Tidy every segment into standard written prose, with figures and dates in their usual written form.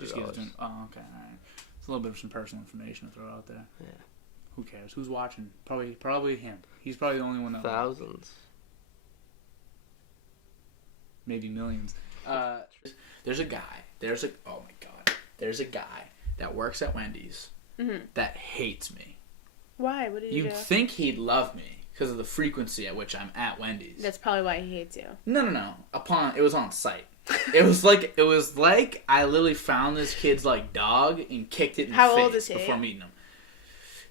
$200. Oh, okay, all right. It's a little bit of some personal information to throw out there. Yeah. Who cares? Who's watching? Probably him. He's probably the only one that. Thousands. Maybe millions. There's a guy. Oh my god. There's a guy that works at Wendy's that hates me. Why? What did he do? You'd think he'd love me because of the frequency at which I'm at Wendy's. That's probably why he hates you. No. It was on site. It was like I literally found this kid's like dog and kicked it in the How old face is he? before meeting him.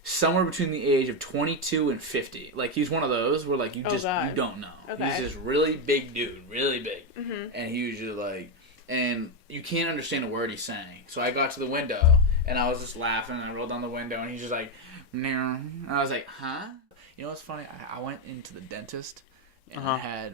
Somewhere between the age of 22 and 50. Like, he's one of those where, like, you don't know. Okay. He's this really big dude, really big. Mm-hmm. And he was just like, and you can't understand a word he's saying. So I got to the window, and I was just laughing, and I rolled down the window, and he's just like, and I was like, huh? You know what's funny? I went into the dentist, and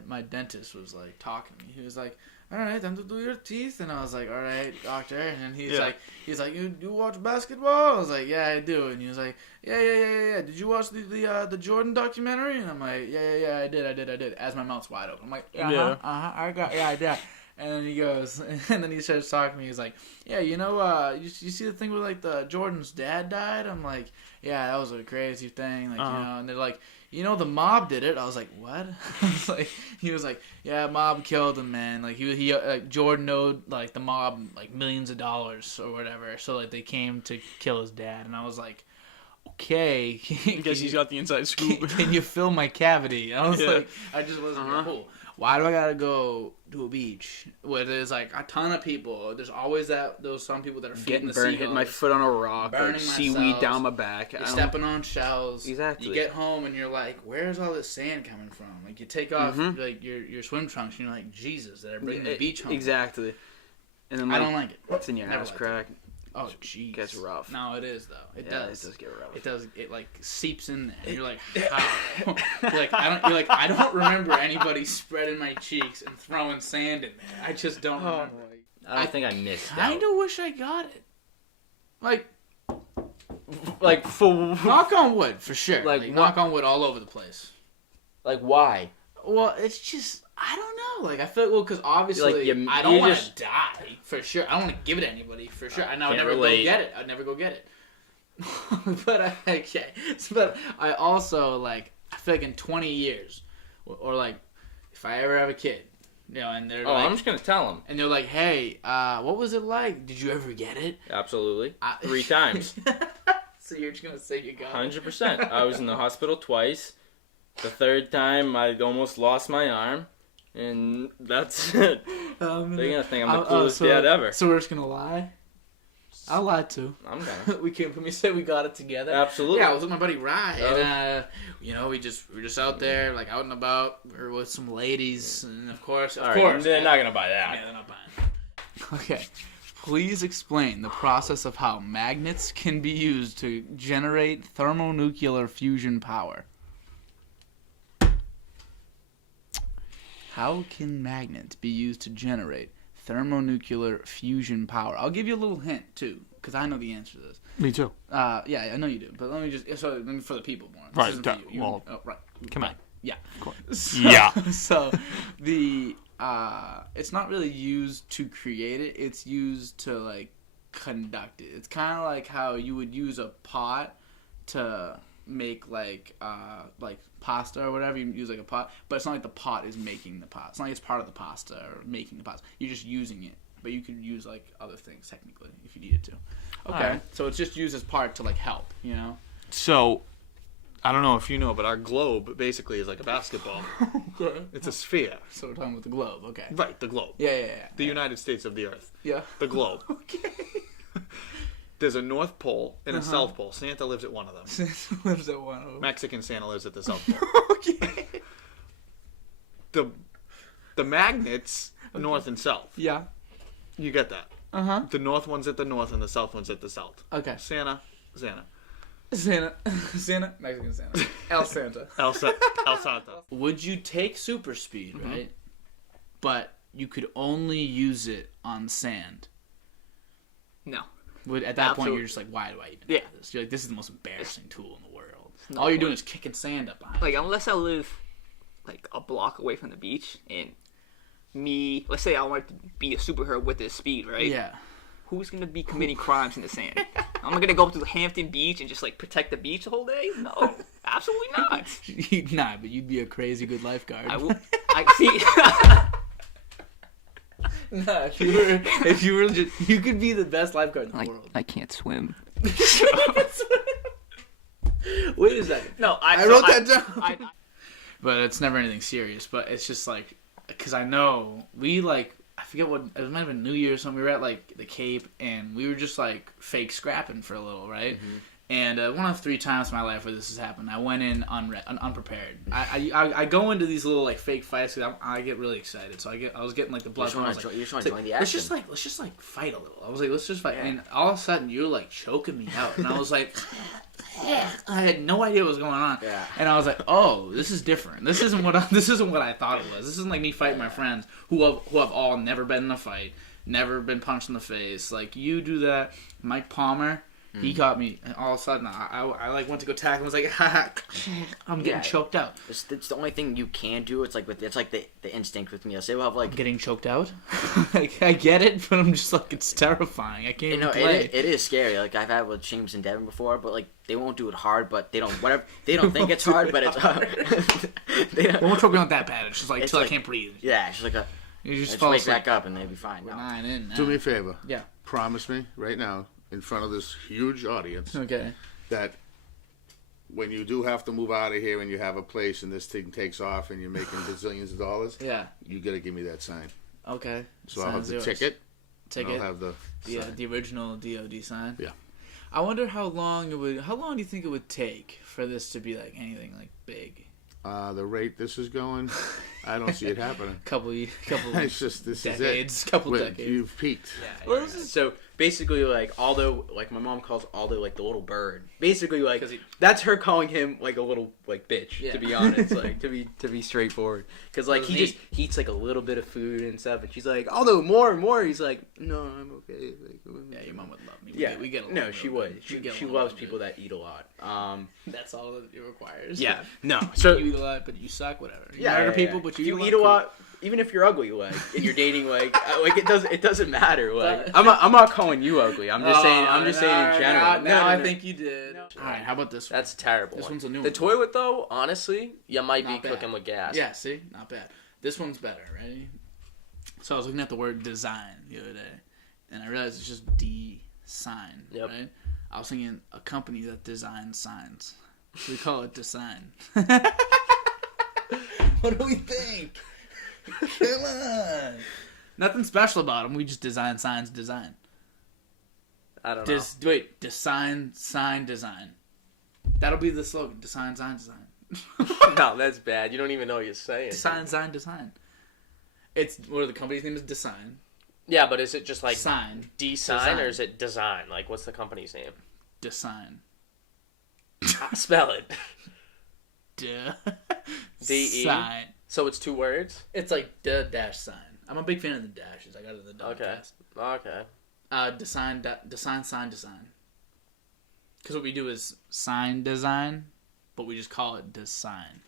my dentist was, like, talking to me. He was like, all right, time to do your teeth. And I was like, all right, doctor. And he's like, you watch basketball? I was like, yeah, I do. And he was like, yeah. Did you watch the Jordan documentary? And I'm like, yeah, I did. As my mouth's wide open. I'm like, I did. And then he goes, and then he starts talking to me. He's like, yeah, you know, you see the thing where, like, the Jordan's dad died? I'm like, yeah, that was a crazy thing. Like, you know, and they're like, you know, the mob did it. I was like, what? He was like, yeah, mob killed him, man. Like, he Jordan owed, like, the mob, like, millions of dollars or whatever. So, like, they came to kill his dad. And I was like, okay. I guess he's got the inside scoop. Can you fill my cavity? I was like, I just wasn't cool. Why do I gotta go to a beach where there's like a ton of people? There's always those some people that are getting burned, hitting my foot on a rock, or seaweed down my back. You're stepping on shells. Exactly. You get home and you're like, where's all this sand coming from? Like, you take off like your swim trunks and you're like, Jesus, they're bringing the beach home. Exactly. And then, like, I don't like it. It's in your ass crack. Oh, jeez. It gets rough. No, it is, though. It does. It does get rough. It does. It, like, seeps in there. And you're like, how? I don't remember anybody spreading my cheeks and throwing sand in there. I just don't remember. I don't think I missed I kind of wish I got it. Like, for... Knock on wood, for sure. Like knock on wood all over the place. Like, why? Well, it's just... I don't know. Like, I feel like, because obviously, like I don't want to die, for sure. I don't want to give it to anybody, for sure. And I would never go get it. I'd never go get it. But I also, like, I feel like in 20 years, or like, if I ever have a kid, you know, and they're like... I'm just going to tell them. And they're like, hey, what was it like? Did you ever get it? Absolutely. 3 times. So you're just going to say you got it? 100%. I was in the hospital twice. The 3rd time, I almost lost my arm. And that's it. They're going to think I'm the coolest dad ever. So we're just going to lie? I'll lie too. I'm down. Can we say we got it together? Absolutely. Yeah, I was with my buddy Rye, and you know, we were just out there, like, out and about. We were with some ladies, and of course, they're not gonna buy that. Yeah, they're not buying it. Okay, please explain the process of how magnets can be used to generate thermonuclear fusion power. How can magnets be used to generate thermonuclear fusion power? I'll give you a little hint, too, because I know the answer to this. Me too. Yeah, I know you do. But let me just... So, for the people more. Right. Right. Come on. Yeah. Of course. So, it's not really used to create it. It's used to, like, conduct it. It's kind of like how you would use a pot to make, like pasta or whatever. You use, like, a pot. But it's not like the pot is making the pot. It's not like it's part of the pasta or making the pasta. You're just using it. But you could use, like, other things, technically, if you needed to. Okay. Right. So it's just used as part to, like, help, you know? So, I don't know if you know, but our globe basically is like a basketball. Okay. It's a sphere. So we're talking about the globe, okay. Right, the globe. Yeah. The United States of the Earth. Yeah. The globe. Okay. There's a North Pole and a South Pole. Santa lives at one of them. Santa lives at one of them. Mexican Santa lives at the South Pole. Okay. The magnets, North and South. Yeah. You get that. Uh-huh. The North one's at the North and the South one's at the South. Okay. Santa. Mexican Santa. El Santa. El Santa. Would you take super speed, right? But you could only use it on sand. No. At that point, you're just like, why do I even do this? You're like, this is the most embarrassing tool in the world. All you're doing is kicking sand up behind. Like, unless I live, like, a block away from the beach, and let's say I want to be a superhero with this speed, right? Yeah. who's gonna be committing crimes in the sand? I'm gonna go up to Hampton Beach and just like protect the beach the whole day? No, absolutely not. Nah, but you'd be a crazy good lifeguard. I will. I see. Nah, if you were just, you could be the best lifeguard in the world. I can't swim. Wait a second. No, I wrote that down. But it's never anything serious. But it's just like, because I know we like, I forget what, it might have been New Year or something. We were at like the Cape and we were just like fake scrapping for a little, right? Mm-hmm. And one of 3 times in my life where this has happened, I went in unprepared. I go into these little like fake fights because I get really excited. So I was getting like the blood. You just want to join the action. Let's just like fight a little. I was like, let's just fight. Yeah. And all of a sudden, you're like choking me out, and I was like, I had no idea what was going on. Yeah. And I was like, oh, this is different. This isn't what I thought it was. This isn't like me fighting my friends who have all never been in a fight, never been punched in the face. Like you do that, Mike Palmer. He caught me, and all of a sudden, I like went to go tackle. I was like, I'm getting choked out. It's the only thing you can do. It's like the instinct with me. I say we'll have like I'm getting choked out. Like, I get it, but I'm just like it's terrifying. I can't even play. It is scary. Like I've had with James and Devin before, but like they won't do it hard. But they don't think it's hard, but it's hard. We won't talk about that bad. It's just like until I can't breathe. Yeah, it's just like you just wake back up and they'll be fine. We're 9 in now. Do me a favor. Yeah. Promise me right now, in front of this huge audience, okay, that when you do have to move out of here and you have a place and this thing takes off and you're making bazillions of dollars, yeah, you got to give me that sign. Okay. So I'll have the ticket. Ticket. I'll have the the original DOD sign. Yeah. I wonder how long do you think it would take for this to be like anything like big? The rate this is going, I don't see it happening. couple it's just this decades, is it. Couple decades. You've peaked. Yeah, well, so basically, like Aldo, like my mom calls Aldo like the little bird. Basically, like that's her calling him like a little like bitch. Yeah. To be honest, like to be straightforward, because like he just eats like a little bit of food and stuff, and she's like, Aldo, more and more. He's like, no, I'm okay. Like, yeah, your mom would love me. We get along. No, she would. She loves people that eat a lot. That's all that it requires. Yeah. No. So you eat a lot, but you suck. Whatever. You murder people, but you eat a lot. Even if you're ugly, like, and you're dating, like it doesn't matter. Like, I'm not calling you ugly. I'm just saying in general. No, I think you did. No. All right, how about this one? That's terrible. This one's a new one. The toilet, though, honestly, you might be cooking with gas. Yeah, see, not bad. This one's better. Ready? So I was looking at the word design the other day, and I realized it's just D-Sign. Yep. Right? I was thinking a company that designs signs. We call it Design. What do we think? Come on. Nothing special about them. We just design signs. Design. I don't know. Wait. Design, sign, design. That'll be the slogan. Design, sign, design. No, that's bad. You don't even know what you're saying. Design, sign, design. It's what the company's name is. Design. Yeah, but is it just like sign? D-Sign, or is it Design? Like, what's the company's name? Design. Spell it. D-E. Sign. So it's 2 words? It's like the-sign. I'm a big fan of the dashes. I got it in the DOD-Cast. Okay. Design, sign, design. Because what we do is sign design, but we just call it design.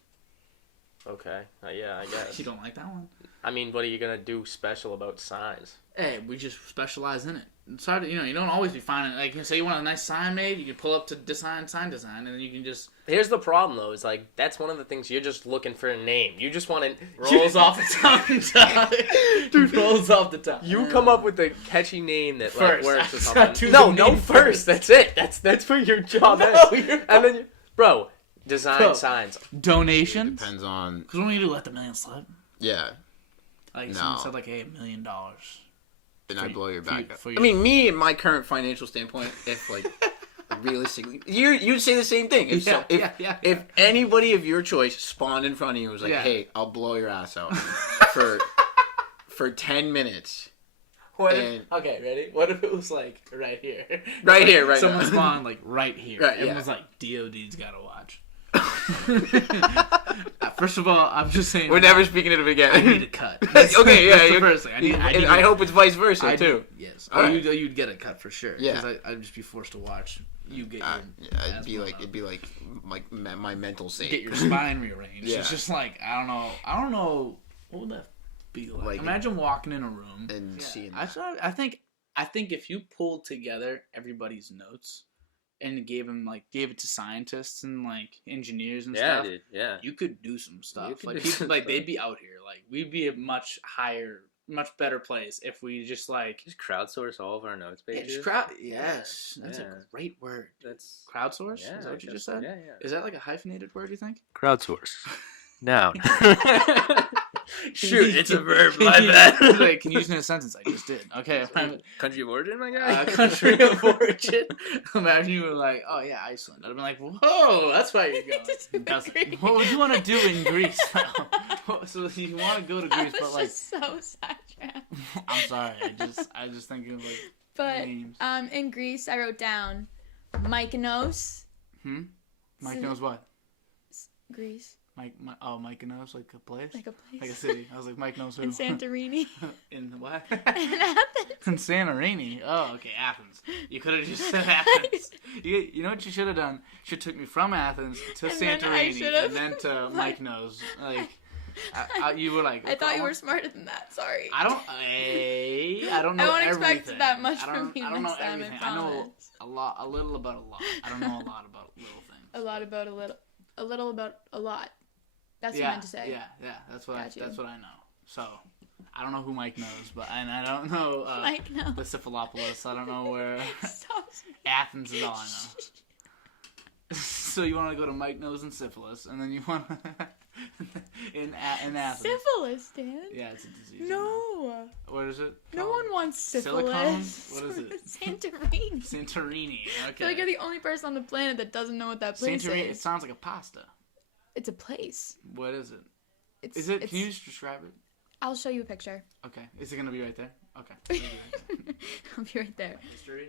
Okay. Yeah, I guess. You don't like that one? I mean, what are you going to do special about signs? Hey, we just specialize in it. It's hard to, you don't always be finding, like, say you want a nice sign made, you can pull up to design, sign design, and then you can just... Here's the problem, though, is, like, that's one of the things, you're just looking for a name. You just want to... Rolls off the tongue. Dude, rolls off the tongue. You come up with a catchy name that, like, works or something. No, first. That's it. That's what your job is. And then, bro, design signs. Donation? Depends on... Because when you do let the million slip. Yeah. Like, someone said, like, hey, $1 million. Then I blow your back up. I mean, me and my current financial standpoint, if like realistically, you'd say the same thing. If anybody of your choice spawned in front of you and was like, "Hey, I'll blow your ass out for 10 minutes." Okay, ready? What if it was like right here? Right here, right Someone now. spawned like right here. Right, and was like, DOD's gotta watch. First of all, I'm just saying. We're never speaking of it again. I need a cut. Okay, yeah. That's the first thing. I hope it's vice versa too. Yes. Right. You'd get a cut for sure. Yeah. Because I'd just be forced to watch you get. It'd be like my mental state. Get your spine rearranged. Yeah. It's just like I don't know. What would that be like? Imagine walking in a room and seeing. I think I think if you pulled together everybody's notes and gave it to scientists and like engineers and stuff, dude. Yeah, you could do some stuff. Like do people, some like stuff. they'd be out here. Like we'd be a much better place if we just crowdsource all of our notes pages. Yes, that's a great word. That's Crowdsource. Yeah, Is that what you just said? Yeah. Is that like a hyphenated word? You think? Crowdsource. Noun. Shoot, it's a verb. My bad. Wait, can you use it in a sentence? I just did. Okay. Country of origin, my guy. Country of origin. Imagine you were like, oh yeah, Iceland. I'd have been like, whoa, that's why you're going. What would you want to do in Greece now? So you want to go to Greece, but like, so sidetracked. I'm sorry. I just thinking of like But names. In Greece, I wrote down Mykonos. Mike knows what? Greece. Mike knows like a place? Like a place. Like a city. I was like, Mike knows who? In Santorini. In what? In Athens. In Santorini. Oh, okay, Athens. You could have just said Athens. You know what you should have done? You should have took me from Athens to And then Santorini and then to Mike knows. Like, you were like. I thought you were smarter than that. Sorry. I don't know I won't everything. expect that much from you I don't next know time. everything. I I know promise. a little about a lot. I don't know a lot about little things. A lot about a little. A little about a lot. That's what I meant to say. Yeah. That's what Got you. I know. So, I don't know who Mike knows, and I don't know Mike knows. the Syphilopoulos. I don't know where Stop. Athens is all I know. So you want to go to Mike knows and syphilis, and then you want to in Athens. Syphilis, Dan. Yeah, it's a disease. No. What is it? No called? one wants syphilis. Silicone? What is it? Santorini. Santorini. I Okay. feel like you're the only person on the planet that doesn't know what that place Santorini. It is. sounds like a pasta. It's a place. What is it? It's, Is it? It's, Can you just describe it? I'll show you a picture. Okay. Is it gonna be right there? Okay. I'll be right there. History.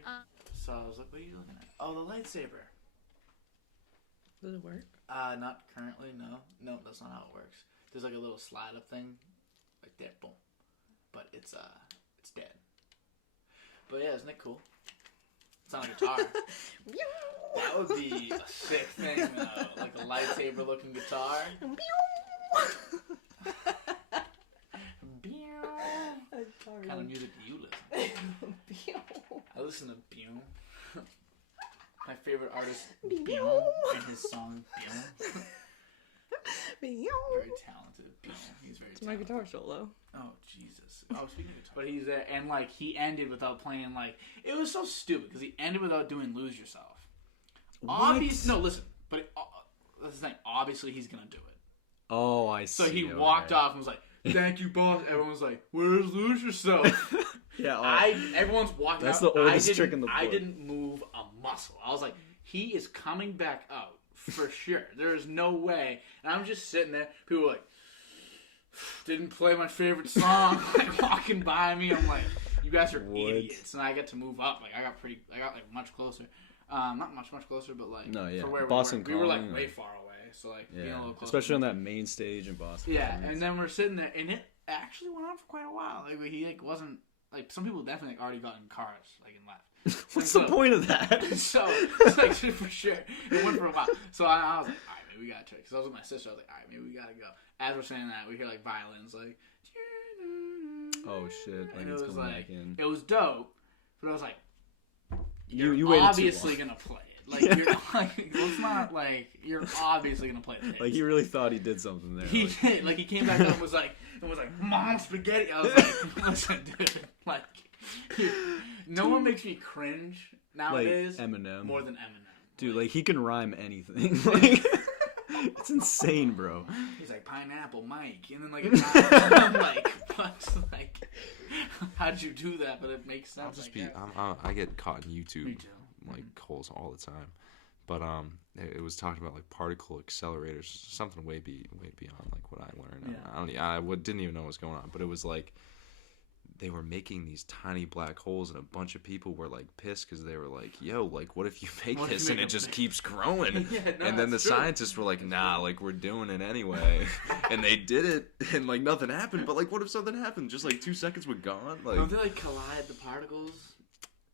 So I was like, what are you looking at? Oh, the lightsaber. Does it work? Not currently. No, that's not how it works. There's like a little slide up thing, like that. Boom. But it's dead. But yeah, isn't it cool? It's on a guitar. That would be a sick thing, like a lightsaber looking guitar. What kind of music do you listen to? I listen to Bew. My favorite artist, Bew, and his song Bew. Very talented. Bew. He's very talented. My guitar solo. Oh, Jesus. Oh, speaking of guitar. But he's there, and like he ended without playing, like, it was so stupid because he ended without doing Lose Yourself. No, listen, but that's the thing. Obviously, he's gonna do it. Oh, I see. So he walked off and was like, "Thank you, boss." Everyone was like, "Where's Lose Yourself?" Yeah, everyone's walking that's out. the oldest trick in the book. I didn't move a muscle. I was like, he is coming back out for sure. There is no way. And I'm just sitting there. People were like, didn't play my favorite song. Like walking by me. I'm like, you guys are idiots. And I get to move up. Like I got like much closer. Not much closer, but like for where Boston we were like Calling, way far away. So like being a little closer. Especially on that main stage in Boston. Yeah, and then we're sitting there, and it actually went on for quite a while. Like he like wasn't like some people definitely like, already got in cars like and left. What's the point of that? So it's like for sure it went for a while. So I was like, all right, maybe we gotta check. Because I was with my sister. I was like, all right, maybe we gotta go. As we're saying that, we hear like violins like. Oh shit! Like And it's it was coming like back in. it was dope, but I was like, You you're waited too obviously long. gonna play it. Like you're like let's not like you're obviously gonna play it. Like he really thought he did something there. He like, did. Like he came back up and was like, "Mom, spaghetti." I was like, "Listen, dude, like, no one makes me cringe nowadays Eminem. more than Eminem." Dude, like he can rhyme anything. Like it's insane, bro. He's like Pineapple Mike, and then like I'm like, what? Like, how'd you do that? But it makes sense. I get caught in YouTube Me too. like holes all the time, but it was talking about like particle accelerators, something way beyond like what I learned. Yeah. I didn't even know what was going on, but it was like they were making these tiny black holes, and a bunch of people were like pissed because they were like, "Yo, like what if you make What if this you and make it just it- keeps growing?" Yeah, no, and then the that's true. scientists were like, "Nah, like we're doing it anyway," and they did it, and like nothing happened. But like, what if something happened? Just like 2 seconds were gone. Like Don't they like collide the particles?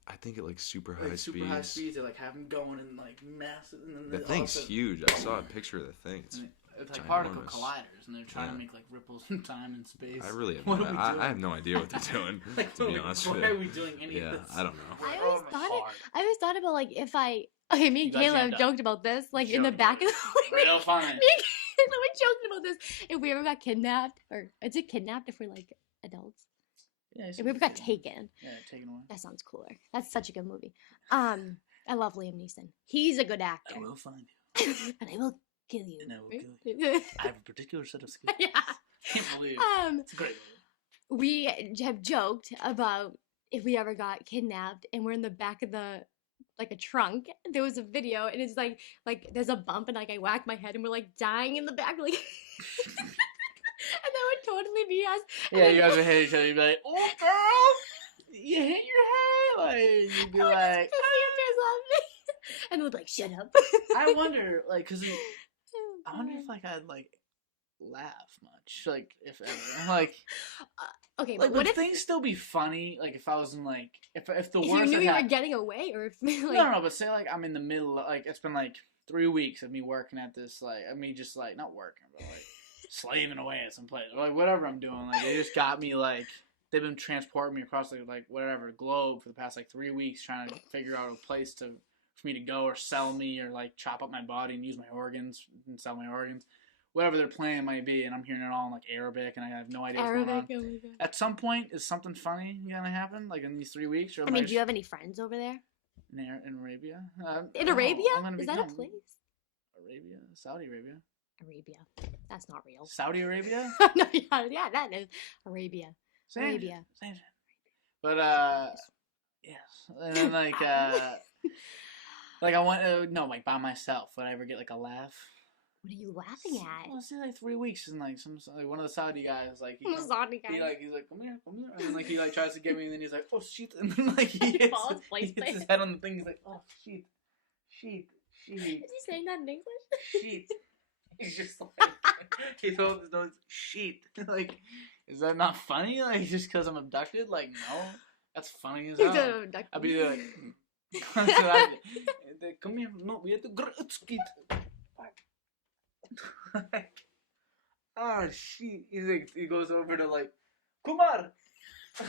I think at like super high Like speeds. super high speeds, they like have them going in like massive. And then The all thing's of a sudden- huge. I saw a picture of the thing. It's It's like ginormous. particle colliders, and they're trying to make like ripples in time and space. I really have What no, are we I have no idea what they're doing. Like, to be honest why with you. are we doing any of this? I don't know. I always thought about like if I me and Kayla joked about this like in the back of the real funny. Me and Kayla were joking about this. If we ever got kidnapped, or is it kidnapped if we're like adults? Yeah, if we ever got taken. Yeah, taken away. That sounds cooler. That's such a good movie. I love Liam Neeson. He's a good actor. I will find you. And I will kill you. And I will kill you. I have a particular set of skills. Yeah. Can't believe it's a great movie. We have joked about if we ever got kidnapped and we're in the back of the like a trunk. There was a video and it's like there's a bump and like I whack my head and we're like dying in the back like and that would totally be us. Yeah, you guys would hit each other. You'd be like, "Oh, girl, you hit your head." Like you'd be like, and we'd like, "Shut up." I wonder, like, cause I wonder if like I'd like laugh much, like if ever, like. Okay, like, but what would if things still be funny? Like if I was in like if the worst you knew you were getting away, or if like no, but say like I'm in the middle, like it's been like 3 weeks of me working at this, like I mean just like not working, but like slaving away at some place, or like whatever I'm doing. Like they just got me like they've been transporting me across like whatever globe for the past like 3 weeks, trying to figure out a place for me to go or sell me or like chop up my body and use my organs and sell my organs. Whatever their plan might be, and I'm hearing it all in like Arabic, and I have no idea what's going on. Oh my God. At some point, is something funny gonna happen, like in these 3 weeks? Or I mean, do you have any friends over there? In Arabia? In Arabia? Is that a place? Arabia, Saudi Arabia. Arabia. That's not real. Saudi Arabia? No, yeah, that is Arabia. Arabia. Same. But yes, and then like like I want no like by myself. Would I ever get like a laugh? What are you laughing at? Well, say like 3 weeks and like some like one of the Saudi guys like Saudi guy. he's like come here, and then like he like tries to get me and then he's like oh shit and then like he hits his head on the thing. He's like oh shit. Is he saying that in English? Shit. He's just like he throws his nose shit. Like is that not funny? Like just because I'm abducted? Like no, that's funny as hell. I'd be like come here, no, we have to skit. Like, oh shit! He goes over to like, Kumar, is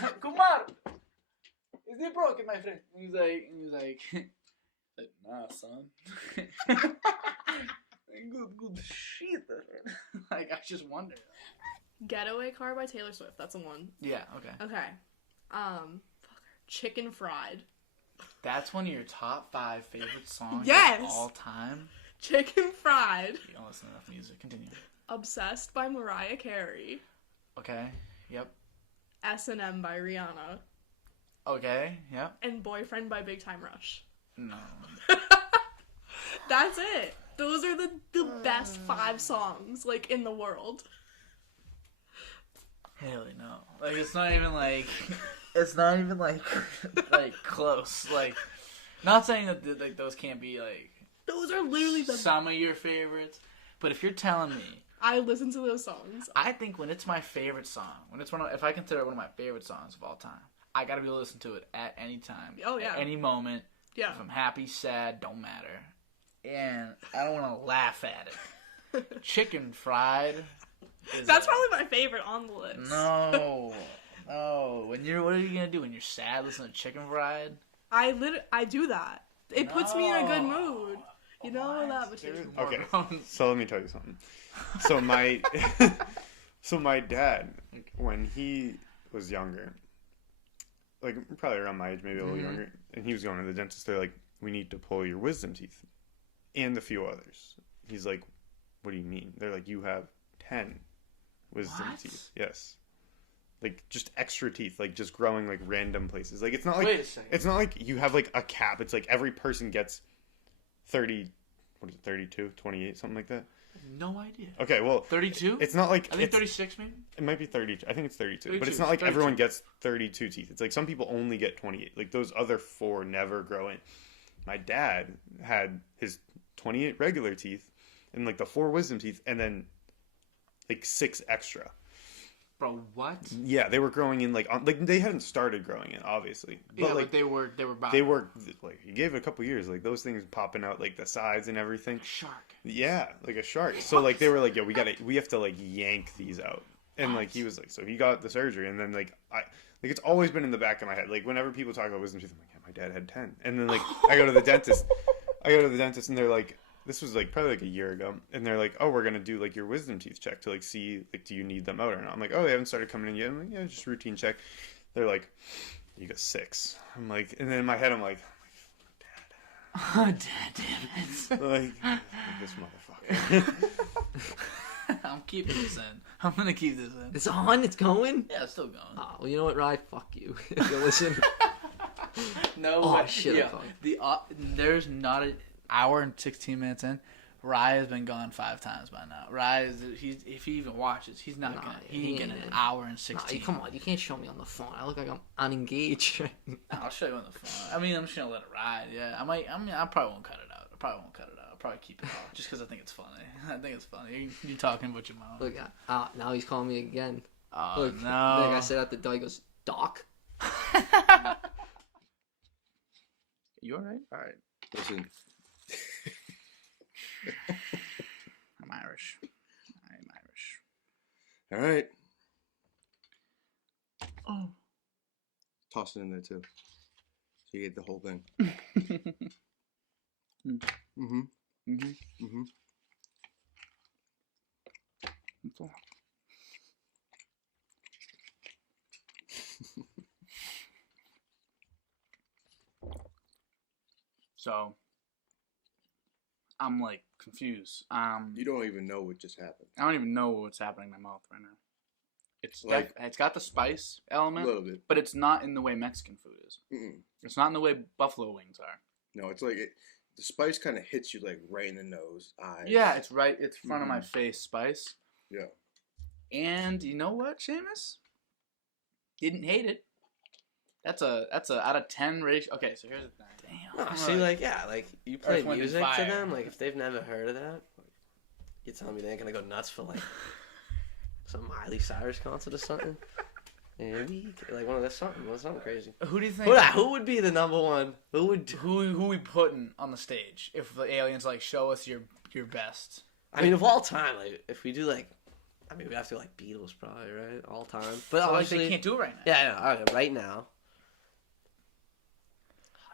it broken, my friend? And he's like, nah, son. good shit. Like I just wonder. Getaway Car by Taylor Swift. That's the one. Yeah. Okay. Okay. Chicken Fried. That's one of your top 5 favorite songs of all time. Chicken Fried. You don't listen to enough music. Continue. Obsessed by Mariah Carey. Okay. Yep. S&M by Rihanna. Okay. Yep. And Boyfriend by Big Time Rush. No. That's it. Those are the best 5 songs like in the world. Hell no. Like it's not even like like close. Like not saying that like those can't be like those are literally some of your favorites, but if you're telling me I listen to those songs. I think when it's my favorite song, if I consider it one of my favorite songs of all time, I gotta be able to listen to it at any time. Oh yeah. At any moment. Yeah. If I'm happy, sad, don't matter. And I don't want to laugh at it. Chicken Fried. That's probably my favorite on the list. No. What are you gonna do when you're sad? Listen to Chicken Fried. I do that. It puts me in a good mood. You know that material. Okay, so let me tell you something. So my dad, when he was younger, like probably around my age, maybe a little younger, and he was going to the dentist, they're like, we need to pull your wisdom teeth and a few others. He's like, what do you mean? They're like, you have 10 wisdom teeth. Yes. Like just extra teeth, like just growing like random places. Like it's not like Wait a second. It's not like you have like a cap. It's like every person gets 30, what is it, 32, 28, something like that. No idea. Okay, well 32? It's not like I think 36 maybe? It might be 32. I think it's 32. 32. But it's not like 32. everyone gets 32 teeth. It's like some people only get 28. Like those other 4 never grow in. My dad had his 28 regular teeth and like the 4 wisdom teeth and then like 6 extra. Bro, what? Yeah, they were growing in like they hadn't started growing in, obviously. But like they were about they were like you gave it a couple years, like those things popping out like the sides and everything. Shark. Yeah, like a shark. So like they were like, yeah, we have to like yank these out. And like he was like, so he got the surgery, and then like it's always been in the back of my head. Like whenever people talk about wisdom teeth, I'm like, yeah, my dad had 10. And then like I go to the dentist, and they're like, this was like probably like a year ago, and they're like, oh, we're gonna do like your wisdom teeth check to like see like do you need them out or not. I'm like, oh, they haven't started coming in yet. I'm like, yeah, just routine check. They're like, you got 6. I'm like, and then in my head I'm like, oh, Dad, damn it! Like this motherfucker. I'm keeping this in. I'm gonna keep this in. It's on. It's going. Yeah, it's still going. Oh, well, you know what, Rye? Fuck you. You listen. No oh way. shit! Yeah, there's not an hour and 16 minutes in. Rye has been gone 5 times by now. Rye if he even watches, he's not gonna. He ain't getting an hour and 16. Come on, you can't show me on the phone. I look like I'm unengaged. I'll show you on the phone. I mean, I'm just gonna let it ride. Yeah, I probably won't cut it out. I'll probably keep it off just because I think it's funny. I think it's funny. You talking about your mom. Look, now he's calling me again. Oh, look, no. Like I said at the door, he goes, Doc. You alright? Alright. Listen. I'm Irish. Alright. Oh. Toss it in there too. So you get the whole thing. Mm-hmm. That's all. So, I'm like confused. You don't even know what just happened. I don't even know what's happening in my mouth right now. It's like, it's got the spice element, a little bit, but it's not in the way Mexican food is. Mm-mm. It's not in the way buffalo wings are. No, it's like the spice kind of hits you like right in the nose, eyes. Yeah, it's right. It's front of my face spice. Yeah. And you know what, Seamus? Didn't hate it. That's a out of 10 ratio. Okay, so here's the thing. Damn. No, see, like you play music to them, like if they've never heard of that, you telling me they ain't gonna go nuts for like some Miley Cyrus concert or something? Maybe like one of the something crazy. Who do you think? Who would be the number one? Who we putting on the stage if the aliens like show us your best? I mean, of all time, like if we do like, I mean, we have to do like Beatles probably, right? All time, but so honestly, they can't do it right now. Yeah, all right, right now.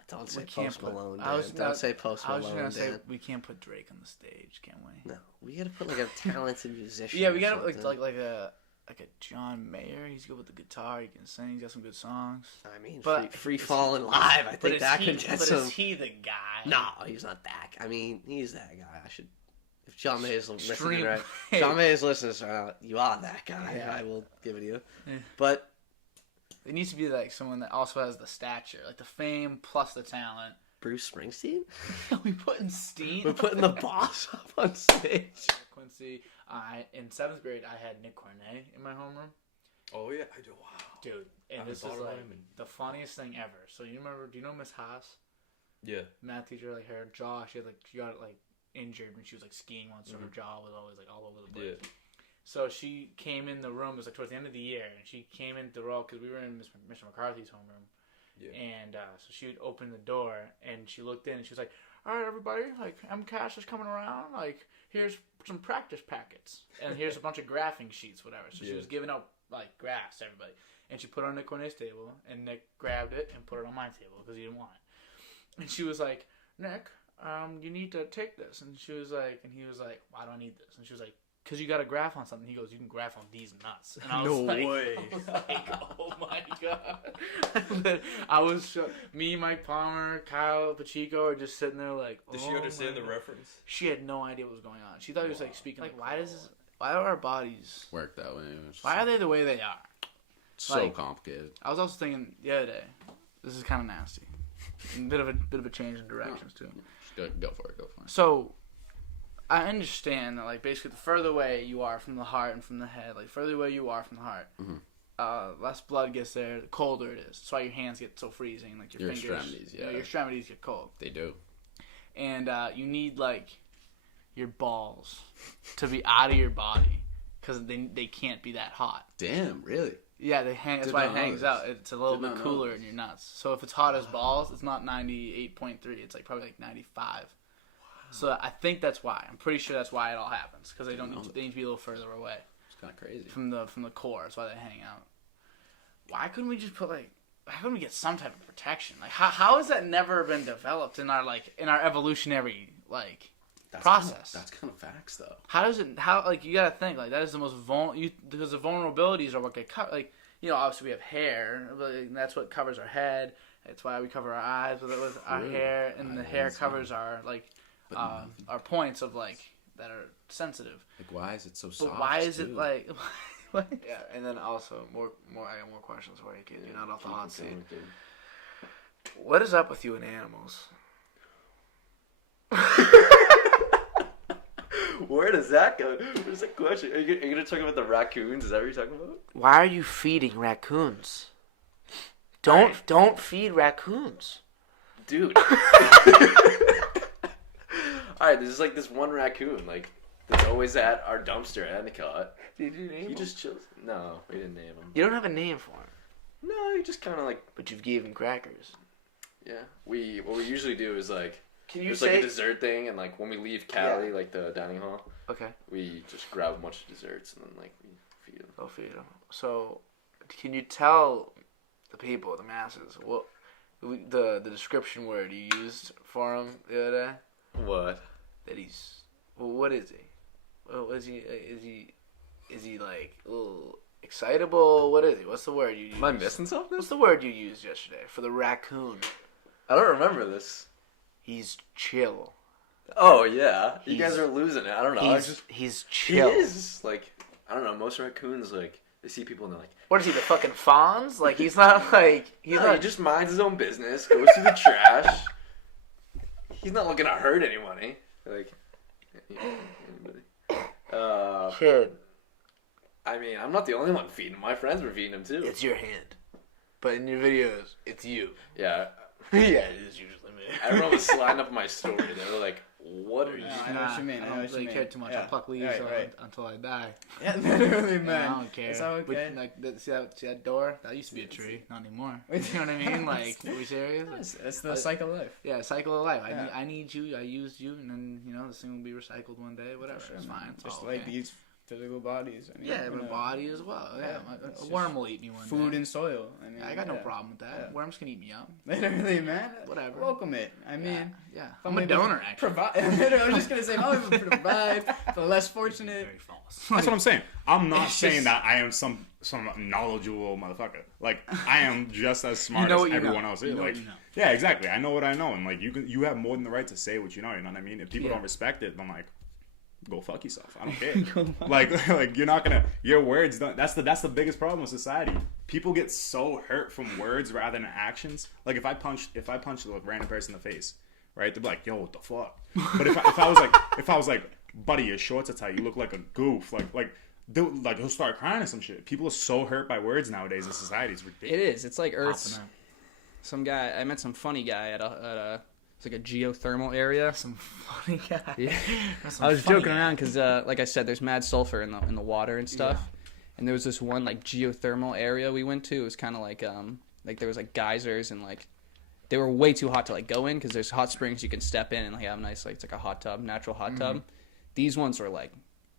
Don't say Post Malone, Dan. Don't say Post Malone, I was just gonna say Dan. we can't put Drake on the stage, can we? No, we gotta put like a talented musician. Yeah, we gotta like a John Mayer. He's good with the guitar. He can sing. He's got some good songs. I mean, but free falling live. I think that could get some. But is he the guy? No, he's not that. I mean, he's that guy. I should. If John Mayer's listening, right? John Mayer's listening, so you are that guy. Yeah. I will give it to you. Yeah. But it needs to be like someone that also has the stature, like the fame plus the talent. Bruce Springsteen? We putting Steen? We're putting the boss up on stage. Quincy. In 7th grade, I had Nick Cornet in my homeroom. Oh, yeah. I do. Wow. Dude, and this is like the funniest thing ever. So you remember, do you know Miss Haas? Yeah. Math teacher, like her jaw, she got like injured when she was like skiing once, so her jaw was always like all over the place. Yeah. So she came in the room, it was like towards the end of the year, and she came into the room because we were in Mr. McCarthy's homeroom. Yeah. And so she would open the door, and she looked in, and she was like, all right, everybody, like, MCAS is coming around, like, here's some practice packets, and here's a bunch of graphing sheets, whatever. So she was giving out, like, graphs to everybody. And she put it on Nick Cornet's table, and Nick grabbed it and put it on my table because he didn't want it. And she was like, Nick, you need to take this. And she was like, and he was like, why do I need this? And she was like, because you got to graph on something. He goes, you can graph on these nuts. And I was way. I was like, oh my God. I was me, Mike Palmer, Kyle Pacheco are just sitting there like, did she understand the reference? She had no idea what was going on. She thought he was like speaking like, why do our bodies work that way? Why are they the way they are? So complicated. I was also thinking the other day, this is kind of nasty. A bit of a change in directions too. Go for it. So, I understand that, like, basically, the further away you are from the heart and from the head, like, further away you are from the heart, less blood gets there, the colder it is. That's why your hands get so freezing, like, your fingers. Extremities, yeah. Your extremities get cold. They do. And you need, like, your balls to be out of your body because they can't be that hot. Damn, really? Yeah, they hang. That's why it hangs out. It's a little bit cooler in your nuts. So if it's hot as balls, it's not 98.3. It's like probably like 95. Wow. So I think that's why. I'm pretty sure that's why it all happens because they need to be a little further away. It's kind of crazy from the core. That's why they hang out. Why couldn't we just put How couldn't we get some type of protection? Like how has that never been developed in our evolutionary process? That's kind of facts though. How does it? You gotta think that is the most because the vulnerabilities are what get cut. Obviously we have hair, but that's what covers our head. That's why we cover our eyes with our hair, and the hair covers our points of that are sensitive. Why is it so soft? But why is it like? What? Yeah, and then also more. I got more questions for you, kid. You're not off the hot seat. What is up with you and animals? Where does that go? Where's the question? Are you gonna talk about the raccoons? Is that what you're talking about? Why are you feeding raccoons? Don't feed raccoons. Dude. Alright, there's this one raccoon, that's always at our dumpster at Endicott. Did you name him? He just chills. No, we didn't name him. You don't have a name for him. No, he just kind of But you've gave him crackers. Yeah. What we usually do is Can you there's say... a dessert thing, and when we leave Cali, the dining hall. Okay. We just grab a bunch of desserts and then we feed them. Oh, feed them. So, can you tell the people, the masses, what the description word you used for him the other day? What? That he's. Well, what is he? Well, is he a little excitable? What is he? What's the word you used? Am I missing something? What's the word you used yesterday for the raccoon? I don't remember this. He's chill. Oh yeah, you guys are losing it. I don't know. He's chill. He is I don't know. Most raccoons they see people and they're like, what is he? The fucking Fonz? He's not he just minds his own business, goes through the trash. He's not looking to hurt anybody. Anybody. Kid. I mean, I'm not the only one feeding him. My friends were feeding him too. It's your hand, but in your videos, it's you. Yeah. Yeah, it is usually me. Everyone was sliding up my story. They were like, "What are you?" I know what you mean. I don't really care too much. I'll pluck leaves until I die. Yeah, literally, man. I don't care. It's all okay. But, see that door? That used to be a tree. Not anymore. You know what I mean? Are we serious? It's the cycle of life. Yeah, cycle of life. Yeah. I need you. I used you, and then this thing will be recycled one day. Whatever. Sure, it's fine. It's just okay. these physical bodies. My body as well. Yeah, a worm will eat me one day. Food and soil. I got no problem with that. Yeah. Worms can eat me up. Literally, man. Whatever. Welcome it. I mean, I'm a donor, actually. I was just gonna say, I'm able to provide for the less fortunate. Very false. That's what I'm saying. I'm not saying that I am some knowledgeable motherfucker. I am just as smart as everyone else is. Yeah, exactly. I know what I know, and you have more than the right to say what you know. You know what I mean? If people don't respect it, then go fuck yourself. I don't care. You're not gonna. Your words don't. That's the biggest problem with society. People get so hurt from words rather than actions. If I punch a random person in the face, right? They'll be like, "Yo, what the fuck?" But if I was like, "Buddy, your shorts are tight. You look like a goof." He'll start crying or some shit. People are so hurt by words nowadays in society. It's ridiculous. It is. It's like Earth's. Some guy. I met some funny guy at a. It's like a geothermal area. Some funny guy. Yeah. I was joking around because, like I said, there's mad sulfur in the water and stuff. Yeah. And there was this one geothermal area we went to. It was kind of there was geysers and they were way too hot to go in because there's hot springs you can step in and have nice it's like a hot tub, natural hot tub. These ones were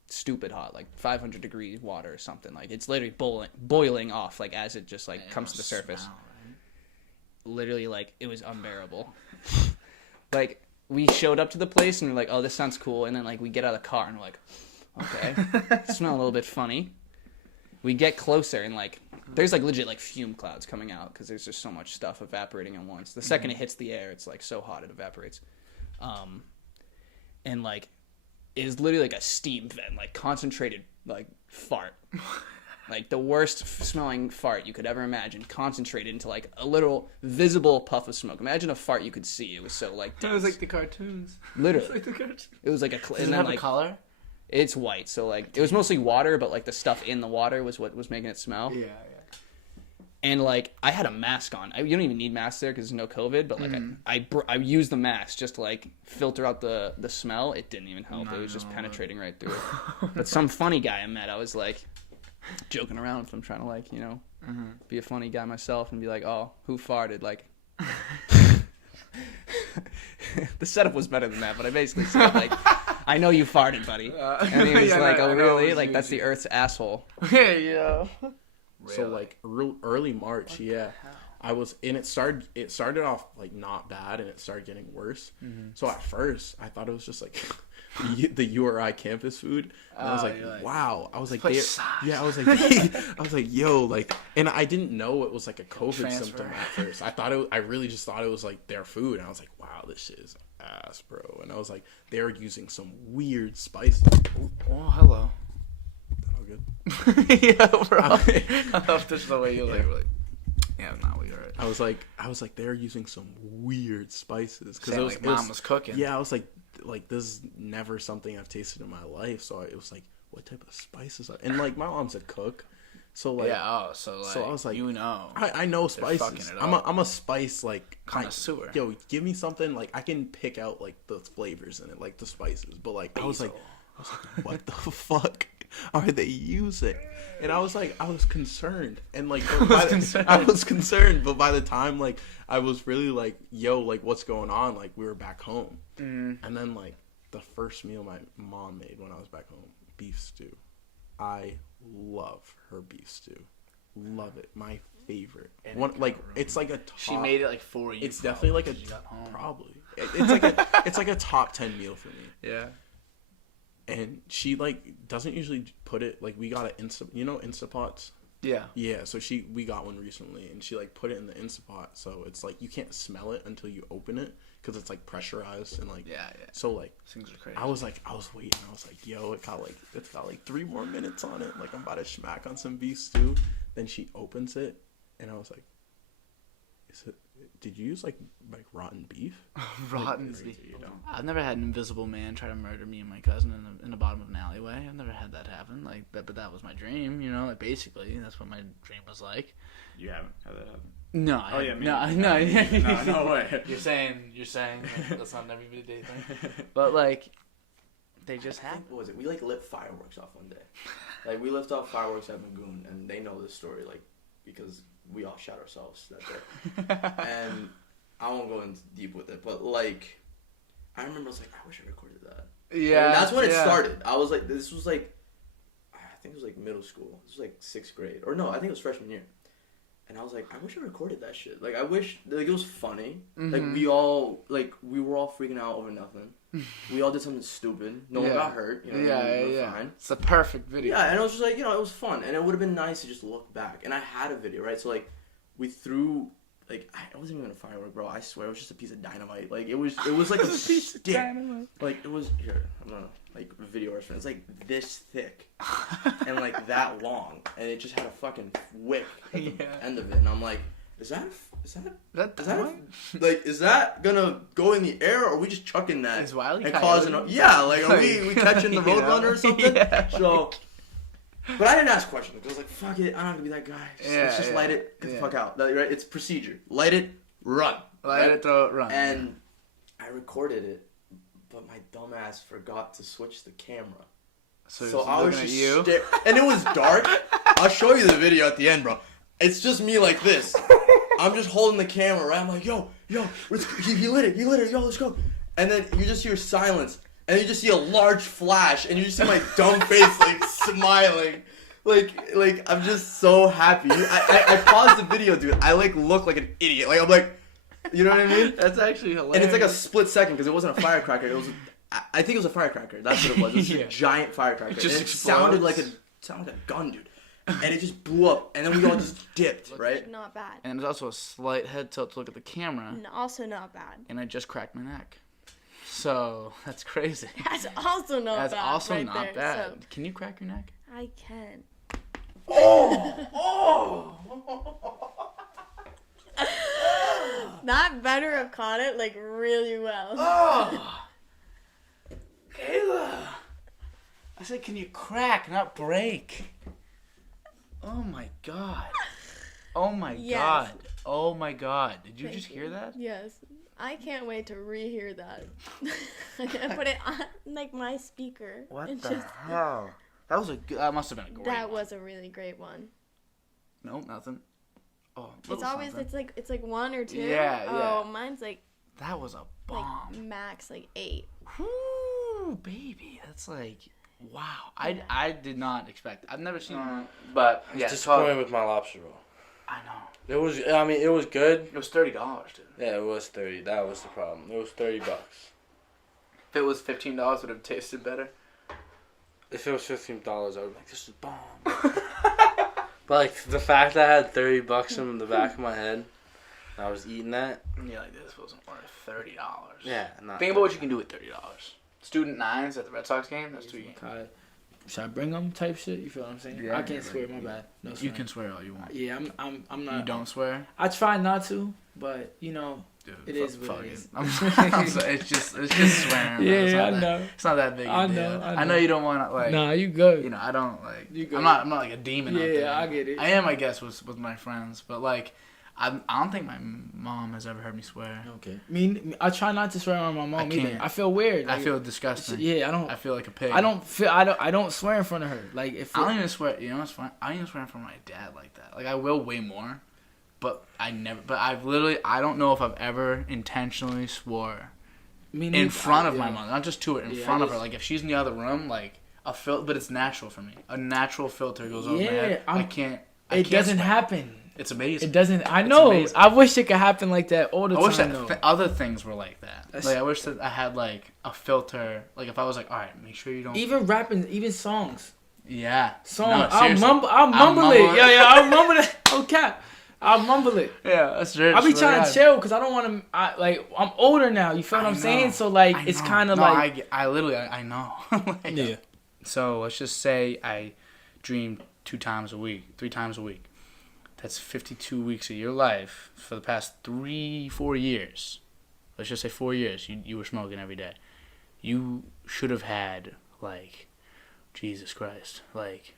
stupid hot, 500 degree water or something. It's literally boiling off as it just comes to the surface. Smell, right? Literally it was unbearable. We showed up to the place and we're like, oh, this sounds cool. And then we get out of the car and we're like, okay, smell a little bit funny. We get closer and there's legit fume clouds coming out because there's just so much stuff evaporating at once. The second it hits the air, it's so hot it evaporates. And it is literally a steam vent, concentrated fart. The worst smelling fart you could ever imagine, concentrated into a little visible puff of smoke. Imagine a fart you could see. It was so dense. It was like the cartoons. Literally, it was a. Does it have a color? It's white, so it was mostly water, but the stuff in the water was what was making it smell. Yeah. And like I had a mask on. You don't even need masks there because there's no COVID. But like I used the mask just to like filter out the smell. It didn't even help. It was just penetrating right through it. But some funny guy I met, I was like joking around with him, trying to like be a funny guy myself and be like, oh, who farted? Like the setup was better than that, but I basically said like, I know you farted, buddy. And he was like, oh really? Like that's the Earth's asshole. Yeah. Really? So like early March, I was in it started off like not bad and it started getting worse. So at first I thought it was just like the URI campus food. And I was like, wow. I was like, I was like, yo, like, and I didn't know it was like a COVID symptom at first. I really just thought it was like their food. And I was like, wow, this shit is ass, bro. And I was like, they're using some weird spices. Oh, hello. Good. Yeah, bro. I love this the way you like. Yeah, no, we alright. I was like, they're using some weird spices because mom was cooking. Yeah, I was like this is never something I've tasted in my life. So it was like, what type of spices? And like my mom's a cook, so like so I was like, I know spices. I'm a spice like connoisseur. Yo, give me something like I can pick out like the flavors in it, like the spices. But like I was like, what the fuck are they using? And I was concerned, and like I was concerned, but by the time like I was really like, yo, like what's going on? Like we were back home, and then like the first meal my mom made when I was back home, beef stew. I love her beef stew, love it, my favorite. One like it's like a top, she made it like for you. It's definitely like a probably it's like a top 10 meal for me. Yeah. And she like doesn't usually put it like we got an Instapots. Yeah. So we got one recently, and she like put it in the Instapot, so it's like you can't smell it until you open it because it's like pressurized and like So like things are crazy. I was waiting. I was like, yo, it's got like 3 more minutes on it. Like I'm about to smack on some beef stew. Then she opens it, and I was like, did you use like rotten beef? Rotten beef. I've never had an invisible man try to murder me and my cousin in the bottom of an alleyway. I've never had that happen. Like that, but that was my dream. You know, like basically that's what my dream was like. You haven't had that happen. No. No way. You're saying that's not an everybody day thing. But like, they just happen. What was it? We like lit fireworks off one day. Like we lit off fireworks at Magoon, and they know this story like because we all shot ourselves that day. And I won't go in deep with it, but like I remember I was like, I wish I recorded that. Yeah. And that's when it started. I was like, this was like, I think it was like middle school. This was like 6th grade. Or no, I think it was freshman year. And I was like, I wish I recorded that shit. Like I wish, like it was funny. Like we were all freaking out over nothing. We all did something stupid. No one got hurt. You know, we were fine. It's a perfect video. Yeah, and it was just like, it was fun. And it would have been nice to just look back. And I had a video, right? So like, we threw, like, it wasn't even a firework, bro. I swear, it was just a piece of dynamite. Like, it was like a piece of dynamite. Like, it was, here, I'm gonna, like, video our friends. It's like this thick. And like that long. And it just had a fucking wick at the end of it. And I'm like, is that gonna go in the air, or are we just chucking that? Is Wiley and causing are we catching the roadrunner or something? So, but I didn't ask questions. I was like, fuck it, I'm not gonna be that guy. Let's just light it, get the fuck out. Right? It's procedure. Light it, run. Light it, throw it, run. And I recorded it, but my dumbass forgot to switch the camera. So I was just and it was dark. I'll show you the video at the end, bro. It's just me like this. I'm just holding the camera, right? I'm like, yo, he lit it, yo, let's go. And then you just hear silence, and you just see a large flash, and you just see my dumb face, like, smiling. Like, I'm just so happy. I paused the video, dude. I, like, look like an idiot. Like, I'm like, you know what I mean? That's actually hilarious. And it's like a split second, because it wasn't a firecracker. It was, I think it was a firecracker. That's what it was. It was a giant firecracker. It just sounded like a gun, dude. And it just blew up, and then we all just dipped, right? Not bad. And there's also a slight head tilt to look at the camera. Also not bad. And I just cracked my neck. So, that's crazy. That's also not bad. That's also right not there, bad. So. Can you crack your neck? I can. That better have caught it, like, really well. Kayla! I said, can you crack, not break? Oh my god. Oh my Yes. god. Oh my god. Did you Thank just hear that? Yes. I can't wait to rehear that. I'm gonna put it on like my speaker. What and the hell? That was that must have been a great That one. was a really great one. No, nothing. Oh, It's always something. it's like 1 or 2. Yeah, Oh, yeah. mine's like That was a bomb. like max like 8. Whoo, baby. That's like wow. I did not expect. I've never seen but I was yeah, disappointed with my lobster roll. I know. It was. I mean, it was good. It was $30, dude. Yeah, it was 30. That was the problem. It was $30. If it was $15, would have tasted better. If it was $15, I would be like, this is bomb. But like the fact that I had $30 in the back of my head, and I was eating that. Yeah, like this wasn't worth $30. Yeah, not Think about what you can do with $30. Student nines at the Red Sox game. That's 2 games. Should I bring them type shit? You feel what I'm saying? Yeah, I can't swear. My bad. No You swearing. can swear all you want. Yeah, I'm not. You don't swear? I try not to, but you know, Dude, it is what it is. I'm sorry, it's just swearing. Yeah, It's not I know. It's not that big a I deal. know, I I know know. you don't want to like. Nah, you good. You know, I don't like. You good. I'm not like a demon. Yeah, out there. I get it. I am, I guess, with my friends, but like, I don't think my mom has ever heard me swear. Okay. I try not to swear on my mom either. can't. I feel weird. I feel disgusting. Yeah, I don't. I feel like a pig. I don't swear in front of her. Like if I don't even swear. You know what's funny? I don't even swear in front of my dad like that. Like I will way more, but I never. But I've literally. I don't know if I've ever intentionally swore in front of my mom. Not just to her, in front of her. Like if she's in the other room, like but it's natural for me. A natural filter goes over my head. I can't. It doesn't happen. It's amazing. It doesn't. I know. Amazing. I wish it could happen like that all the I time. wish that though. other things were like that. Like I wish that I had like a filter. Like if I was like, all right, make sure you don't. Even rapping, even songs. Yeah. Song. No, I'll seriously. mumble it. Yeah, I'll mumble it. Okay. I'll mumble it. Yeah, that's true. I'll be trying to chill because I don't want to. I'm older now. You feel what I'm saying? So like, it's kind of like. I literally know. Like, yeah. So let's just say I dream 2 times a week, 3 times a week. That's 52 weeks of your life for the past 3-4 years. Let's just say 4 years. You were smoking every day. You should have had like, Jesus Christ, like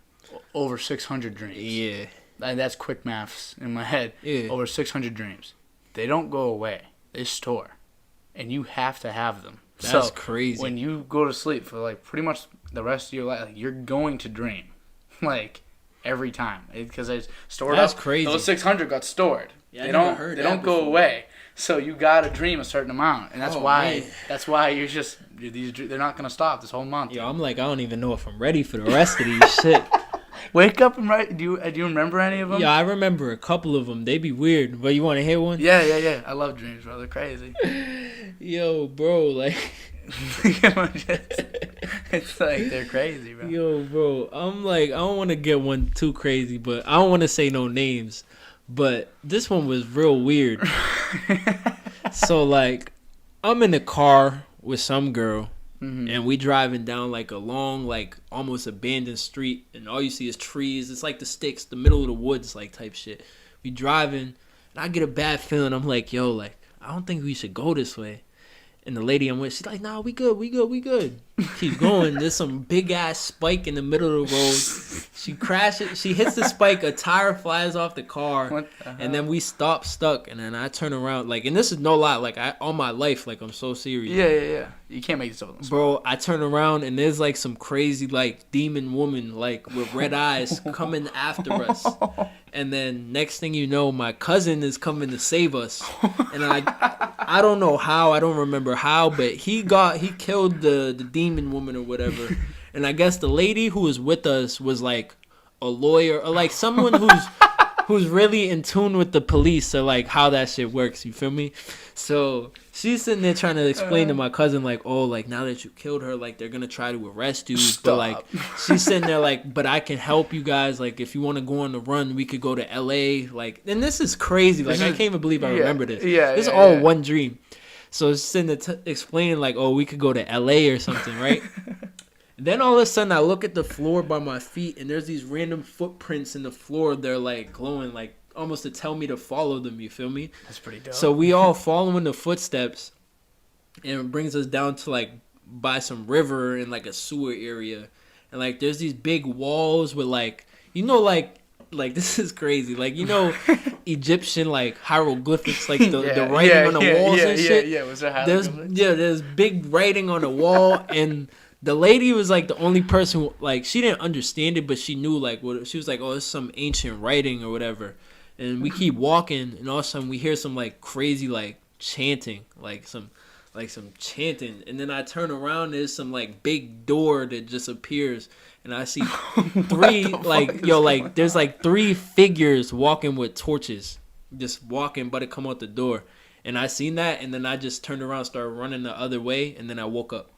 over 600 dreams. Yeah. And that's quick maths in my head. Yeah. Over 600 dreams. They don't go away. They store. And you have to have them. That's crazy. When you go to sleep for like pretty much the rest of your life, like, you're going to dream. Like every time. Because it's stored That's up. crazy. Those 600 got stored. Yeah, they I don't never heard they that don't go before. away. So you got to dream a certain amount. And that's Oh, why man. they're not going to stop this whole month. Yo, I'm like, I don't even know if I'm ready for the rest of these shit. Wake up and write. Do you remember any of them? Yeah, I remember a couple of them. They be weird, but you want to hear one? Yeah. I love dreams, bro. They're crazy. Yo, bro, like. It's like they're crazy, bro. Yo, bro, I'm like, I don't want to get one too crazy, but I don't want to say no names. But this one was real weird. So, like, I'm in the car with some girl, and we driving down, like, a long, like, almost abandoned street, and all you see is trees. It's like the sticks, the middle of the woods, like, type shit. We driving, and I get a bad feeling. I'm like, yo, like, I don't think we should go this way. And the lady I'm with, she's like, nah, we good. Keep going. There's some big ass spike in the middle of the road. She crashes. She hits the spike. A tire flies off the car. And then we stop stuck. And then I turn around. Like, and this is no lie. Like, all my life, like, I'm so serious. Yeah. You can't make this up. Bro, I turn around and there's like some crazy like demon woman like with red eyes coming after us. And then next thing you know, my cousin is coming to save us. And I don't know how, I don't remember how, but he killed the demon woman or whatever. And I guess the lady who was with us was like a lawyer or like someone who's really in tune with the police or like how that shit works, you feel me? So she's sitting there trying to explain to my cousin like, oh, like now that you killed her, like they're gonna try to arrest you. Stop. But like she's sitting there like, but I can help you guys. Like if you want to go on the run, we could go to LA. Like, and this is crazy. Like I can't even believe I remember this. This is all one dream. So she's sitting there explaining like, oh, we could go to LA or something, right? Then all of a sudden I look at the floor by my feet and there's these random footprints in the floor. They're like glowing, like almost to tell me to follow them. You feel me? That's pretty dope. So we all following the footsteps, and it brings us down to like by some river in like a sewer area, and like there's these big walls with like, you know, like like this is crazy. Like Egyptian like hieroglyphics, like the writing on the walls and shit. Yeah. Was there hieroglyphics? There's big writing on the wall, and the lady was like the only person who, like, she didn't understand it, but she knew like what she was like. Oh, it's some ancient writing or whatever. And we keep walking, and all of a sudden we hear some like crazy like chanting, like some chanting, and then I turn around, there's some like big door that just appears, and I see three there's like three figures walking with torches, just walking, but it come out the door, and I seen that, and then I just turned around, started running the other way, and then I woke up.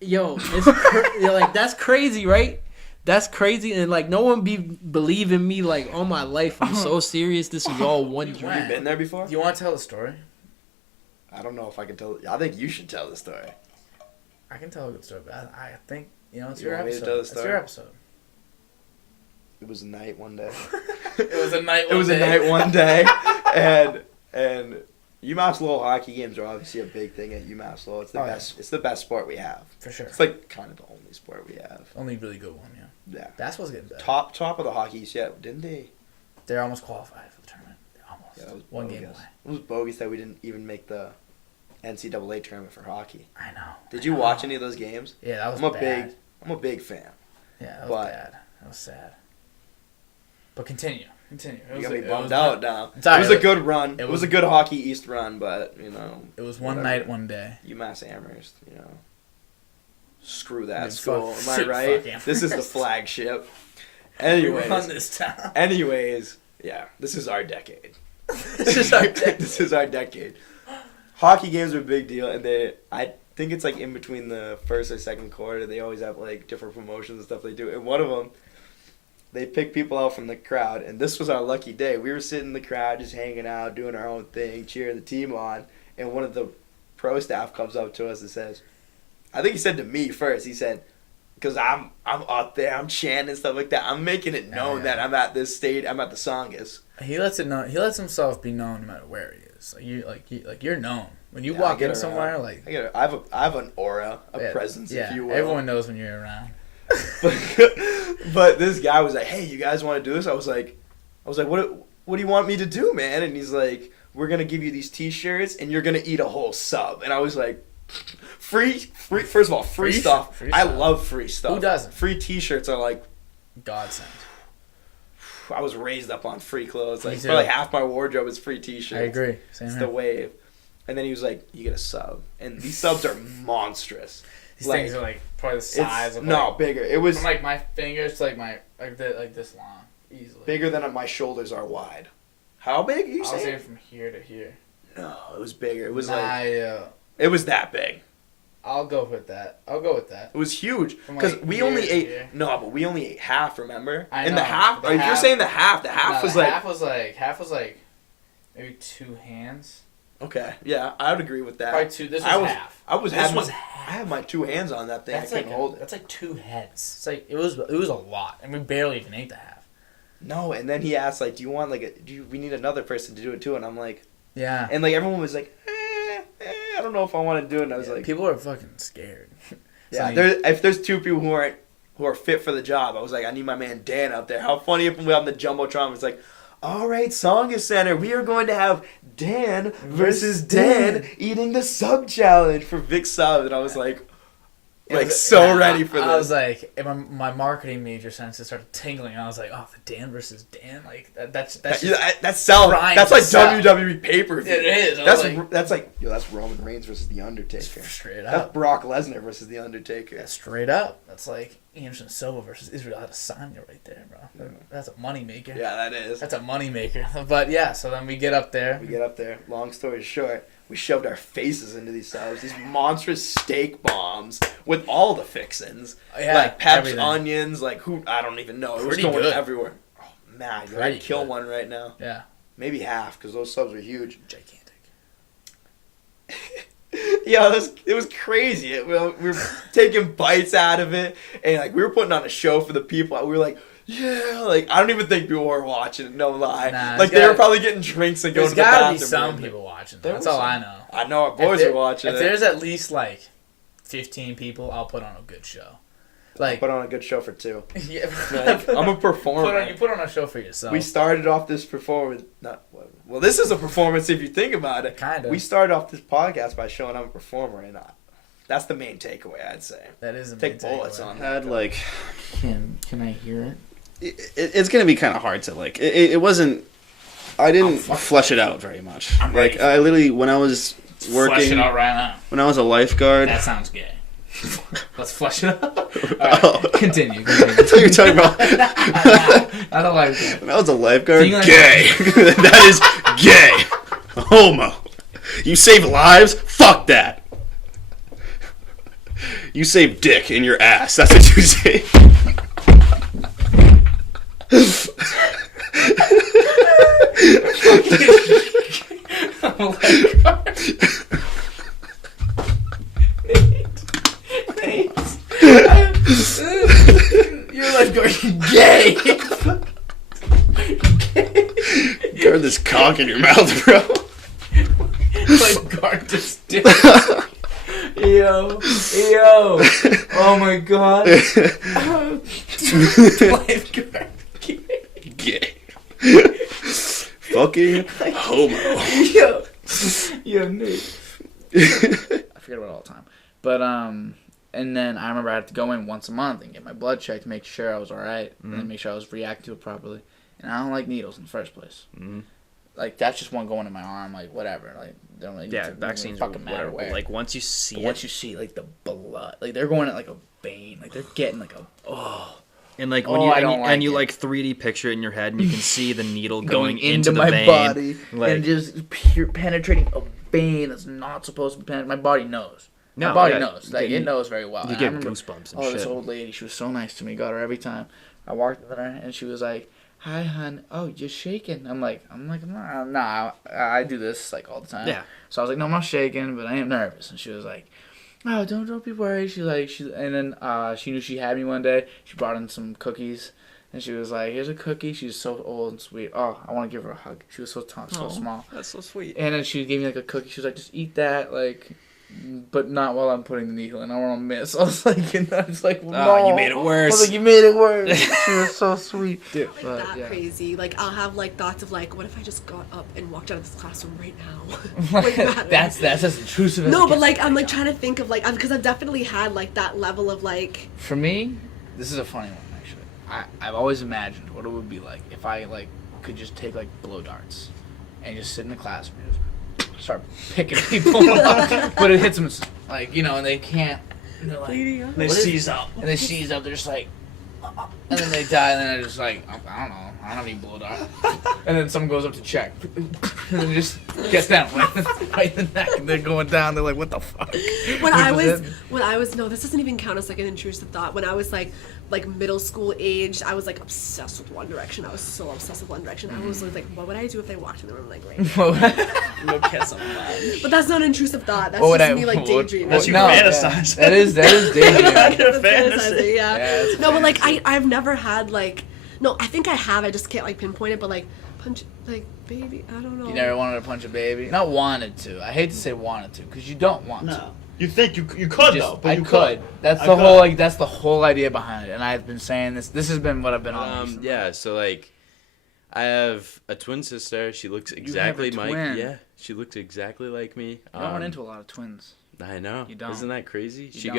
You're like, that's crazy, right? That's crazy, and like no one be believing me like all my life. I'm so serious. This is all one dream. Have you been there before? Do you want to tell the story? I don't know if I can tell. I think you should tell the story. I can tell a good story, but I think it's You your want me to episode. tell the It's story? your episode. It was a night one day. It was a night. It was a night one day, and UMass Lowell hockey games are obviously a big thing at UMass Lowell. It's the best. Yeah. It's the best sport we have. For sure. It's like kind of the only sport we have. Only really good one, yeah. Yeah. Basketball's getting better. Top of the hockey, yeah. Didn't they? They're almost qualified for the tournament. Almost. Yeah, that was one bogus. game away. It was bogus that we didn't even make the NCAA tournament for hockey. I know. Did you watch any of those games? Yeah, that was bad. I'm a big fan. Yeah, that was bad. That was sad. But continue. You got me bummed out now. It was a good run. It was a good Hockey East run, but it was one night, one day. UMass Amherst, screw that school. Am I right? This is the flagship. Anyways, we run this town. Anyways, yeah, this is our decade. This is our decade. Hockey games are a big deal, and I think it's like in between the first or second quarter. They always have like different promotions and stuff they do, and one of them, they pick people out from the crowd, and this was our lucky day. We were sitting in the crowd, just hanging out, doing our own thing, cheering the team on, and one of the pro staff comes up to us and says, I think he said to me first, he said, because I'm up there, I'm chanting and stuff like that, I'm making it known that I'm at this stage, I'm at the Songus. He lets himself be known no matter where he is. You're known. When you walk in somewhere, like I have an aura, a presence, if you will. Everyone knows when you're around. But this guy was like, "Hey, you guys want to do this?" I was like, "What do you want me to do, man?" And he's like, "We're gonna give you these T-shirts, and you're gonna eat a whole sub." And I was like, "Free! First of all, free stuff. I love free stuff. Who doesn't? Free T-shirts are like godsend. I was raised up on free clothes. Like probably half my wardrobe is free T-shirts. I agree. Same it's here. the wave. And then he was like, "You get a sub," and these subs are monstrous. These things are like probably the size of bigger. It was from like my fingers to like this long, easily. Bigger than my shoulders are wide. How big are you saying? I was saying from here to here. No, it was bigger. It was it was that big. I'll go with that. It was huge because we only ate but we only ate half. Remember? I know. And the half. If you're saying the half was like half was like maybe 2 hands. Okay, yeah, I would agree with that. Probably 2. This was half. I had my 2 hands on that thing. I couldn't hold it. That's like 2 heads. It's like it was a lot, and we barely even ate the half. No, and then he asked like, "Do you want we need another person to do it too?" And I'm like, "Yeah." And like everyone was like, I don't know if I want to do it. And I was like, people are fucking scared. Yeah, if there's 2 people who are fit for the job, I was like, I need my man Dan up there. How funny if we on the jumbotron was like, all right, Songus Center, we are going to have Dan versus Dan eating the sub challenge for Vic Sub. And I was like ready for this. I was like, my marketing major senses started tingling. I was like, oh, the Dan versus Dan, like that's selling. That's like WWE pay-per-view. It is. That's like that's Roman Reigns versus The Undertaker. Straight up. That's Brock Lesnar versus The Undertaker. That's straight up. That's like Anderson Silva versus Israel Adesanya right there, bro. That's a moneymaker. Yeah, that is. That's a moneymaker. But yeah, so then we get up there. Long story short, we shoved our faces into these subs, these monstrous steak bombs with all the fixins, like peps, onions, like I don't even know. It was going everywhere. Oh man, I'd kill one right now. Yeah, maybe half because those subs are huge. Gigantic. Yeah, it was crazy. We were taking bites out of it, and like we were putting on a show for the people. We were like, yeah, like I don't even think people were watching it. No lie, like they were probably getting drinks and going to the bathroom. There's gotta be some people watching. That's all I know. I know our boys are watching. If there's at least like 15 people, I'll put on a good show. Like put on a good show for 2. Yeah, I'm a performer. You put on a show for yourself. We started off this performance. Well, this is a performance if you think about it. Kind of. We started off this podcast by showing I'm a performer, and that's the main takeaway, I'd say. That is take bullets on. Had like. Can I hear it? It's gonna be kind of hard to like. It wasn't. I didn't flesh it out very much. Like I literally when I was working. Flesh it out right now. When I was a lifeguard. That sounds gay. Let's flush it out. Right, continue. I thought you were talking about. I don't like that. When I was a lifeguard, gay. That is gay. Homo. You save lives? Fuck that. You save dick in your ass. That's what you say. You're like going gay. Guard this cock in your mouth, bro. Like guard this dick. Yo. Oh my god. Lifeguard. Gay. Fucking homo. Yo, Nate. I forget about it all the time. But and then I remember I had to go in once a month and get my blood checked to make sure I was alright, and then make sure I was reacting to it properly. And I don't like needles in the first place. Like that's just one going in my arm, like whatever. Like they don't really vaccines fucking matter where. Like once you see like the blood, like they're going at like a vein, like they're getting like a And like when you like 3D picture it in your head and you can see the needle going into the my vein, body like, and just penetrating a vein that's not supposed to be penetrating. My body knows. No, my body knows. Like it knows very well. You get goosebumps and shit. This old lady, she was so nice to me. Got her every time. I walked in there and she was like, "Hi, hon. Oh, you're shaking." I'm like, nah. I do this like all the time. Yeah. So I was like, no, I'm not shaking, but I am nervous. And she was like, "Oh, don't be worried." And then she knew she had me one day. She brought in some cookies, and she was like, "Here's a cookie." She's so old and sweet. Oh, I want to give her a hug. She was so small. That's so sweet. And then she gave me like a cookie. She was like, "Just eat that, like, but not while I'm putting the needle in. I want to miss." I was like, no. You made it worse. I was like, you made it worse. She was so sweet. Dude. Like that crazy. Like I'll have like thoughts of like, what if I just got up and walked out of this classroom right now? Like that's as intrusive as no, but like I'm like trying to think of like because I've definitely had like that level of like. For me, this is a funny one actually. I've always imagined what it would be like if I like could just take like blow darts and just sit in the classroom and just start picking people up, but it hits them like and they can't. And they're like, they seize up. And they seize up. They're just like, and then they die. And then they're just like, I don't know. I don't have any blow dart. And then someone goes up to check, and then just gets down right in the neck, and they're going down. They're like, what the fuck? When I was no, this doesn't even count as like an intrusive thought. When I was like middle school age, I was like obsessed with One Direction. I was so obsessed with One Direction. I was like, what would I do if they walked in the room like right now? Go kiss them. But that's not an intrusive thought. That's just me like daydreaming. That's you fantasize. That is daydreaming. Fantasy, yeah. No, but like I've never had like. No, I think I have. I just can't like pinpoint it. But like punch, like baby, I don't know. You never wanted to punch a baby? Not wanted to. I hate to say wanted to because you don't want to. You think you could though? But I could. That's the whole like that's the whole idea behind it. And I've been saying this. This has been what I've been on. Yeah. So like, I have a twin sister. She looks exactly like she looks exactly like me. You don't run into a lot of twins. I know. You don't. Isn't that crazy? She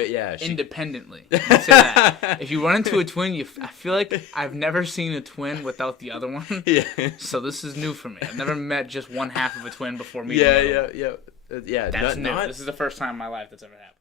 independently. You say that. If you run into a twin, I feel like I've never seen a twin without the other one. Yeah. So this is new for me. I've never met just one half of a twin before meeting. Yeah. That's new. This is the first time in my life that's ever happened.